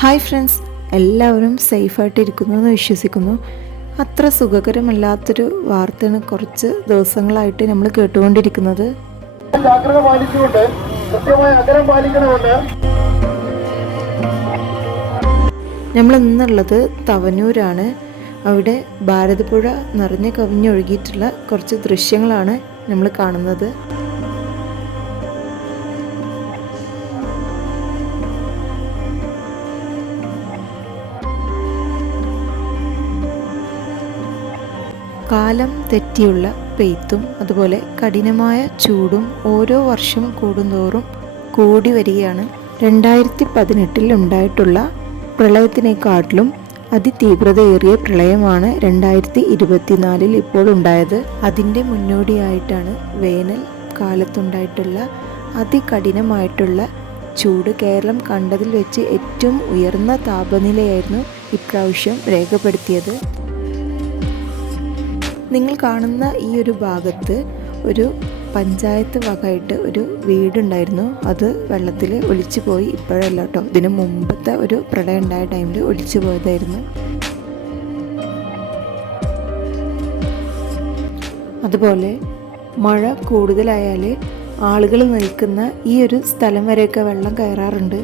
Hi friends എല്ലാവരും സേഫായിട്ട് ഇരിക്കുന്നു എന്ന് വിശ്വസിക്കുന്നു. അത്ര സുഖകരമല്ലാത്തൊരു വാർത്തയാണ് കുറച്ച് ദിവസങ്ങളായിട്ട് നമ്മൾ കേട്ടുകൊണ്ടിരിക്കുന്നത്. ജാഗ്രത പാലിച്ചുകൊണ്ട് കൃത്യമായ അകലം പാലിക്കണമെന്ന് നമ്മൾ ഇന്നുള്ളത് തവനൂരാണ്. അവിടെ ഭാരതപ്പുഴ നിറഞ്ഞു കവിഞ്ഞൊഴുകിയിട്ടുള്ള കുറച്ച് ദൃശ്യങ്ങളാണ് നമ്മൾ കാണുന്നത്. കാലം തെറ്റിയുള്ള പെയ്ത്തും അതുപോലെ കഠിനമായ ചൂടും ഓരോ വർഷം കൂടുന്തോറും കൂടി വരികയാണ്. രണ്ടായിരത്തി പതിനെട്ടിൽ ഉണ്ടായിട്ടുള്ള പ്രളയത്തിനെക്കാട്ടിലും അതിതീവ്രതയേറിയ പ്രളയമാണ് രണ്ടായിരത്തി ഇരുപത്തിനാലിൽ ഇപ്പോൾ ഉണ്ടായത്. അതിന്റെ മുന്നോടിയായിട്ടാണ് വേനൽ കാലത്തുണ്ടായിട്ടുള്ള അതികഠിനമായിട്ടുള്ള ചൂട് കേരളം കണ്ടതിൽ വെച്ച് ഏറ്റവും ഉയർന്ന താപനിലയായിരുന്നു ഇപ്രാവശ്യം രേഖപ്പെടുത്തിയത്. നിങ്ങൾ കാണുന്ന ഈ ഒരു ഭാഗത്ത് ഒരു പഞ്ചായത്ത് വകമായിട്ട് ഒരു വീടുണ്ടായിരുന്നു. അത് വെള്ളത്തിൽ ഒലിച്ചു പോയി. ഇപ്പോഴല്ല കേട്ടോ. ഇതിന് മുമ്പത്തെ ഒരു പ്രളയം ഉണ്ടായ ടൈമിൽ ഒലിച്ചു പോയതായിരുന്നു. അതുപോലെ മഴ കൂടുതലായാൽ ആളുകൾ നിൽക്കുന്ന ഈ ഒരു സ്ഥലം വരെയൊക്കെ വെള്ളം കയറാറുണ്ട്.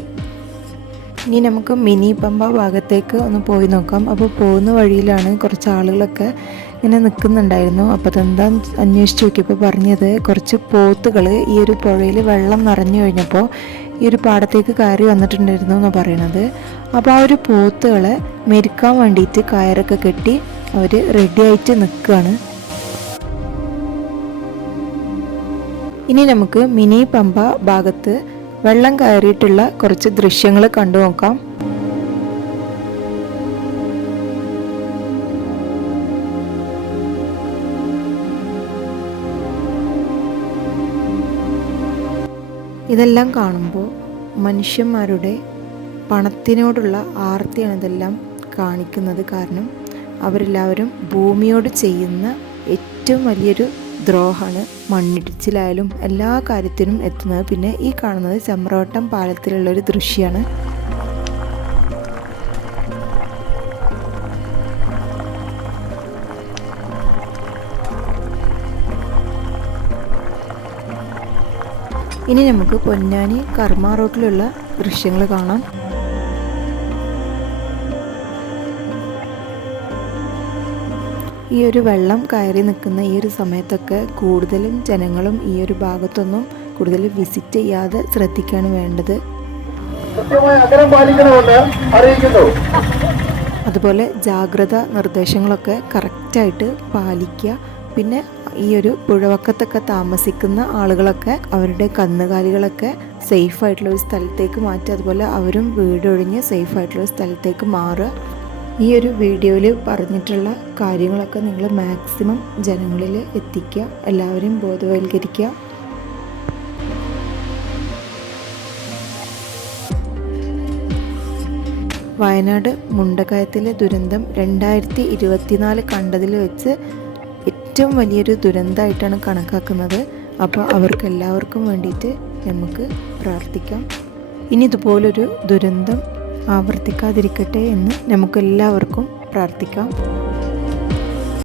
ഇനി നമുക്ക് മിനി പമ്പ ഭാഗത്തേക്ക് ഒന്ന് പോയി നോക്കാം. അപ്പോൾ പോകുന്ന വഴിയിലാണ് കുറച്ച് ആളുകളൊക്കെ ഇങ്ങനെ നിൽക്കുന്നുണ്ടായിരുന്നു. അപ്പോൾ അതെന്താ അന്വേഷിച്ച് നോക്കിയപ്പോൾ പറഞ്ഞത് കുറച്ച് പോത്തുകൾ ഈ ഒരു പുഴയിൽ വെള്ളം നിറഞ്ഞു കഴിഞ്ഞപ്പോൾ ഈ ഒരു പാടത്തേക്ക് കയറി വന്നിട്ടുണ്ടായിരുന്നു എന്ന് പറയണത്. അപ്പോൾ ആ ഒരു പോത്തുകളെ മെരിക്കാൻ വേണ്ടിയിട്ട് കയറൊക്കെ കെട്ടി അവർ റെഡിയായിട്ട് നിൽക്കുകയാണ്. ഇനി നമുക്ക് മിനി പമ്പ ഭാഗത്ത് വെള്ളം കയറിയിട്ടുള്ള കുറച്ച് ദൃശ്യങ്ങൾ കണ്ടു നോക്കാം. ഇതെല്ലാം കാണുമ്പോൾ മനുഷ്യന്മാരുടെ പണത്തിനോടുള്ള ആർത്തിയാണ് ഇതെല്ലാം കാണിക്കുന്നത്. കാരണം അവരെല്ലാവരും ഭൂമിയോട് ചെയ്യുന്ന ഏറ്റവും വലിയൊരു ദ്രോഹമാണ്. മണ്ണിടിച്ചിലായാലും എല്ലാ കാര്യത്തിനും എത്തുന്നത് പിന്നെ ഈ കാണുന്നത് ചമ്രോട്ടം പാലത്തിലുള്ള ഒരു ദൃശ്യമാണ് ഇനി നമുക്ക് പൊന്നാനി കർമ്മ റോട്ടിലുള്ള ദൃശ്യങ്ങൾ കാണാം. ഈ ഒരു വെള്ളം കയറി നിൽക്കുന്ന ഈ ഒരു സമയത്തൊക്കെ കൂടുതലും ജനങ്ങളും ഈ ഒരു ഭാഗത്തൊന്നും കൂടുതൽ വിസിറ്റ് ചെയ്യാതെ ശ്രദ്ധിക്കുകയാണ് വേണ്ടത്. അതുപോലെ ജാഗ്രത നിർദ്ദേശങ്ങളൊക്കെ കറക്റ്റായിട്ട് പാലിക്കുക. പിന്നെ ഈ ഒരു പുഴവക്കത്തൊക്കെ താമസിക്കുന്ന ആളുകളൊക്കെ അവരുടെ കന്നുകാലികളൊക്കെ സേഫ് ആയിട്ടുള്ള ഒരു സ്ഥലത്തേക്ക് മാറ്റുക. അതുപോലെ അവരും വീടൊഴിഞ്ഞ് സേഫ് ആയിട്ടുള്ള ഒരു സ്ഥലത്തേക്ക് മാറുക. ഈ ഒരു വീഡിയോയിൽ പറഞ്ഞിട്ടുള്ള കാര്യങ്ങളൊക്കെ നിങ്ങൾ മാക്സിമം ജനങ്ങളിൽ എത്തിക്കുക എല്ലാവരെയും ബോധവൽക്കരിക്കുക. വയനാട് മുണ്ടക്കയത്തിലെ ദുരന്തം രണ്ടായിരത്തി ഇരുപത്തിനാല് കണ്ടതിൽ വെച്ച് ഏറ്റവും വലിയൊരു ദുരന്തമായിട്ടാണ് കണക്കാക്കുന്നത്. അപ്പോൾ അവർക്ക് എല്ലാവർക്കും വേണ്ടിയിട്ട് നമുക്ക് പ്രാർത്ഥിക്കാം. ഇനി ഇതുപോലൊരു ദുരന്തം ആവർത്തിക്കാതിരിക്കട്ടെ എന്ന് നമുക്കെല്ലാവർക്കും പ്രാർത്ഥിക്കാം.